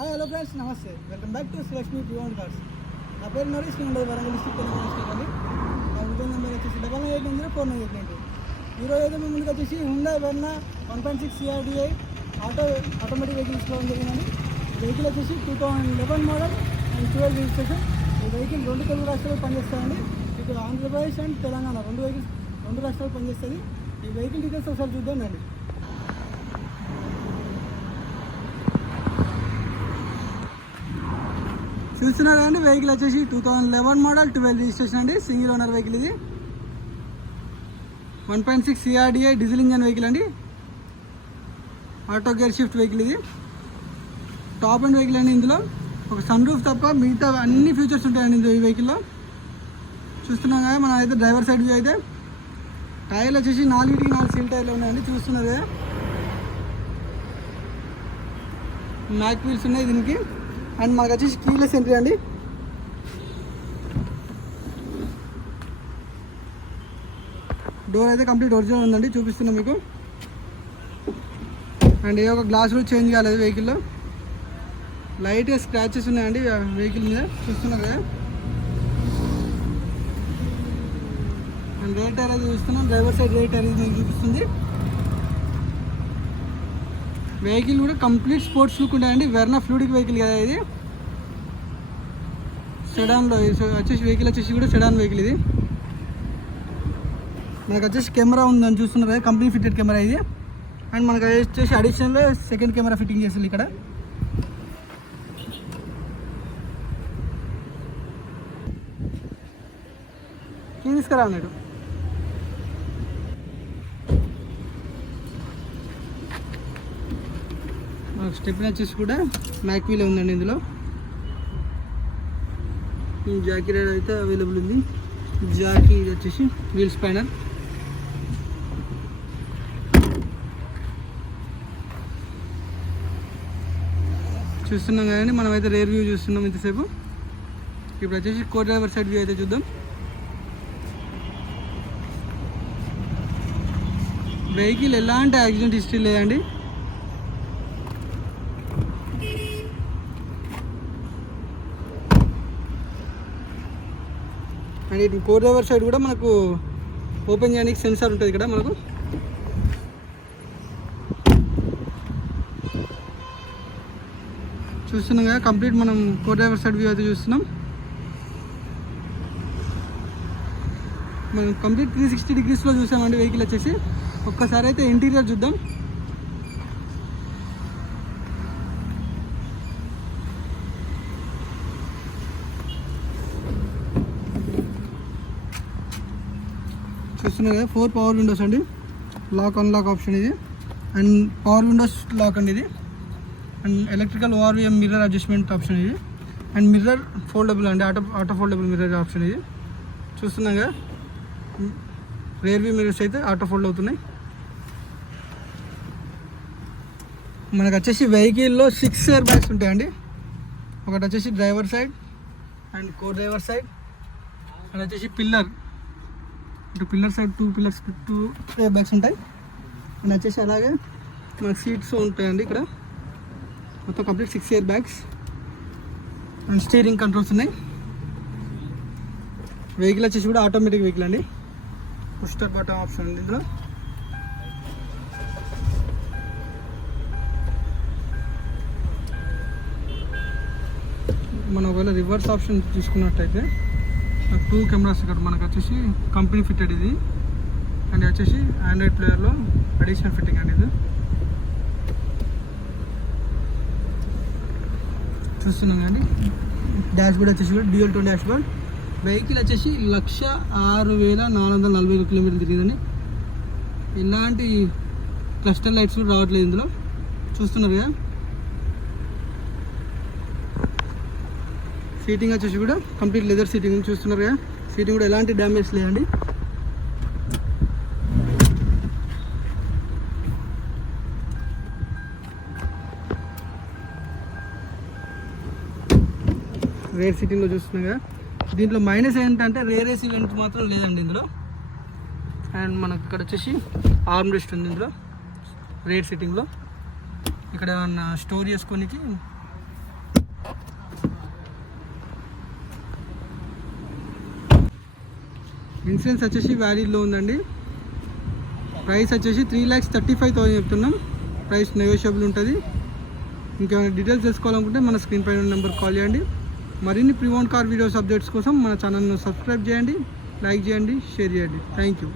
Hi hello friends, నమస్తే. Welcome back to Srilakshmi pure cars. నా పేరు నరేష్, నేను వరంగల్ డిస్ట్రిక్ట్ తెలంగాణ స్టేట్ అండి. నా మొబైల్ నెంబర్ వచ్చేసి 99804988. ఈరోజు అయితే మేము ముందుకు వచ్చేసి Honda Verna 1.6 CRDI automatic vehicle తీసుకోవడం జరిగిందండి. వెహికల్ వచ్చేసి 2011 మోడల్ అండ్ 12 రిజిస్ట్రేషన్. ఈ వెహికల్ రెండు తెలుగు రాష్ట్రాలు పనిచేస్తాయండి. ఇక్కడ ఆంధ్రప్రదేశ్ అండ్ తెలంగాణ రెండు రాష్ట్రాలు పనిచేస్తుంది. ఈ వెహికల్ డీటెయిల్స్ ఒకసారి చూద్దాం అండి. చూస్తున్నారు కదండి, వెహికల్ వచ్చేసి 2011 మోడల్ 12 రిజిస్ట్రేషన్ అండి. సింగిల్ ఓనర్ వెహికల్ ఇది. 1.6 CRDI డీజిల్ ఇంజన్ వెహికల్ అండి. ఆటో గేర్ షిఫ్ట్ వెహికల్ ఇది. టాప్ అండ్ వెహికల్ అండి. ఇందులో ఒక సన్ రూఫ్ తప్ప మిగతా అన్ని ఫీచర్స్ ఉంటాయండి ఈ వెహికల్లో. చూస్తున్నాం కదా, మన అయితే డ్రైవర్ సైడ్ వ్యూ అయితే టైర్లు వచ్చేసి 4 సీల్ టైర్లు ఉన్నాయండి. చూస్తున్నారు కదా, మ్యాక్ వీల్స్ ఉన్నాయి దీనికి. అండ్ మనకు వచ్చేసి కీలెస్ ఎంట్రీ అండి. డోర్ అయితే కంప్లీట్ ఒరిజినల్ ఉందండి, చూపిస్తున్నాం మీకు. అండ్ ఏ ఒక గ్లాస్ కూడా చేంజ్ కాలేదు వెహికల్లో. లైట్గా స్క్రాచెస్ ఉన్నాయండి వెహికల్ మీద, చూస్తున్నారు కదా. అండ్ రేట్ టైర్ అయితే చూస్తున్నాం, డ్రైవర్ సైడ్ రేట్ టైర్ మీకు చూపిస్తుంది. వెహికల్ కూడా కంప్లీట్ స్పోర్ట్స్ లుక్ ఉంటాయండి. వెర్నా ఫ్లూయిడ్ వెహికల్ కదా ఇది. సెడాన్లో వచ్చేసి వెహికల్ వచ్చేసి కూడా సెడాన్ వెహికల్ ఇది. మనకు వచ్చేసి కెమెరా ఉందని చూస్తున్నారు కదా, కంపెనీ ఫిట్టెడ్ కెమెరా ఇది. అండ్ మనకు వచ్చేసి అడిషనల్గా సెకండ్ కెమెరా ఫిట్టింగ్ చేస్తుంది ఇక్కడ. తీసుకురా అన్నాడు. స్టెప్ని వచ్చేసి కూడా మ్యాక్ వీల్ ఉందండి ఇందులో. జాకీ రైడ్ అయితే అవైలబుల్ ఉంది. జాకీ ఇది వచ్చేసి వీల్ స్పైనర్. చూస్తున్నాం కదండి, మనం అయితే రేర్ వ్యూ చూస్తున్నాం ఇంతసేపు. ఇప్పుడు వచ్చేసి కో డ్రైవర్ సైడ్ వ్యూ అయితే చూద్దాం. వెహికల్ ఎలాంటి యాక్సిడెంట్ హిస్టరీ లేదండి. అండ్ ఇటు కో డ్రైవర్ సైడ్ కూడా మనకు ఓపెన్ చేయడానికి సెన్సార్ ఉంటుంది ఇక్కడ మనకు. చూస్తున్నాం కదా, కంప్లీట్ మనం కో డ్రైవర్ సైడ్ వ్యూ అయితే చూస్తున్నాం. మనం కంప్లీట్ 360 డిగ్రీస్లో చూసామండి వెహికల్ వచ్చేసి. ఒక్కసారి అయితే ఇంటీరియర్ చూద్దాం. చూస్తున్నారు కదా, 4 పవర్ విండోస్ అండి. లాక్ అన్లాక్ ఆప్షన్ ఇది. అండ్ పవర్ విండోస్ లాక్ అండి ఇది. And electrical ORVM mirror adjustment option ఇది. అండ్ మిర్రర్ ఫోల్డబుల్ అండి, ఆటో ఫోల్డబుల్ మిర్రర్ ఆప్షన్ ఇది. చూస్తున్నాం కదా, రేర్ వ్యూ మిర్రర్స్ అయితే ఆటో ఫోల్డ్ అవుతున్నాయి. మనకు వచ్చేసి వెహికల్లో 6 ఎయిర్ బ్యాగ్స్ ఉంటాయండి. ఒకటి వచ్చేసి driver side and co driver side. And వచ్చేసి పిల్లర్ సైడ్ 2 ఎయిర్ బ్యాగ్స్ ఉంటాయి. అండ్ వచ్చేసి అలాగే మనకు సీట్స్ ఉంటాయండి ఇక్కడ. మొత్తం కంప్లీట్ 6 air bags. And steering controls ఉన్నాయి. వెహికల్ వచ్చేసి కూడా ఆటోమేటిక్ వెహికల్ అండి. పుష్ స్టార్ట్ బటన్ ఆప్షన్ ఉంది ఇందులో. మనం ఒకవేళ రివర్స్ ఆప్షన్ చూసుకున్నట్టయితే 2 కెమెరాస్ ఇక్కడ మనకు వచ్చేసి కంపెనీ ఫిట్టెడ్ ఇది. అండ్ వచ్చేసి ఆండ్రాయిడ్ ప్లేయర్లో అడిషనల్ ఫిట్టింగ్ అండి ఇది. చూస్తున్నాం కానీ డాష్ బోర్డ్ వచ్చేసి కూడా dual tone dash board. Vehicle వచ్చేసి 1,06,440 కిలోమీటర్లు తిరిగిందండి. ఎలాంటి క్లస్టర్ లైట్స్ కూడా రావట్లేదు ఇందులో. చూస్తున్నారు కదా, సీటింగ్ వచ్చేసి కూడా కంప్లీట్ లెదర్ సీటింగ్ చూస్తున్నారు కదా. సీటింగ్ కూడా ఎలాంటి డ్యామేజ్ లేదండి. రేర్ సీటింగ్లో చూస్తున్నాం కదా. దీంట్లో మైనస్ ఏంటంటే రేర్ ఏసీ వెంట్ మాత్రం లేదండి ఇందులో. అండ్ మనకు ఇక్కడ వచ్చేసి ఆర్మ్ రెస్ట్ ఉంది ఇందులో రేర్ సీటింగ్లో. ఇక్కడ ఏమన్నా స్టోర్ చేసుకోనికి ఇన్సూరెన్స్ వచ్చేసి వ్యాలిడ్లో ఉందండి. ప్రైస్ వచ్చేసి 3,35,000 చెప్తున్నాం. ప్రైస్ నెగోషియబుల్ ఉంటుంది. ఇంకేమైనా డీటెయిల్స్ తెలుసుకోవాలనుకుంటే మన స్క్రీన్ పైన నెంబర్ కాల్ చేయండి. మరిన్ని pre own car videos updates కోసం మన ఛానల్ను సబ్స్క్రైబ్ చేయండి, లైక్ చేయండి, షేర్ చేయండి. Thank you.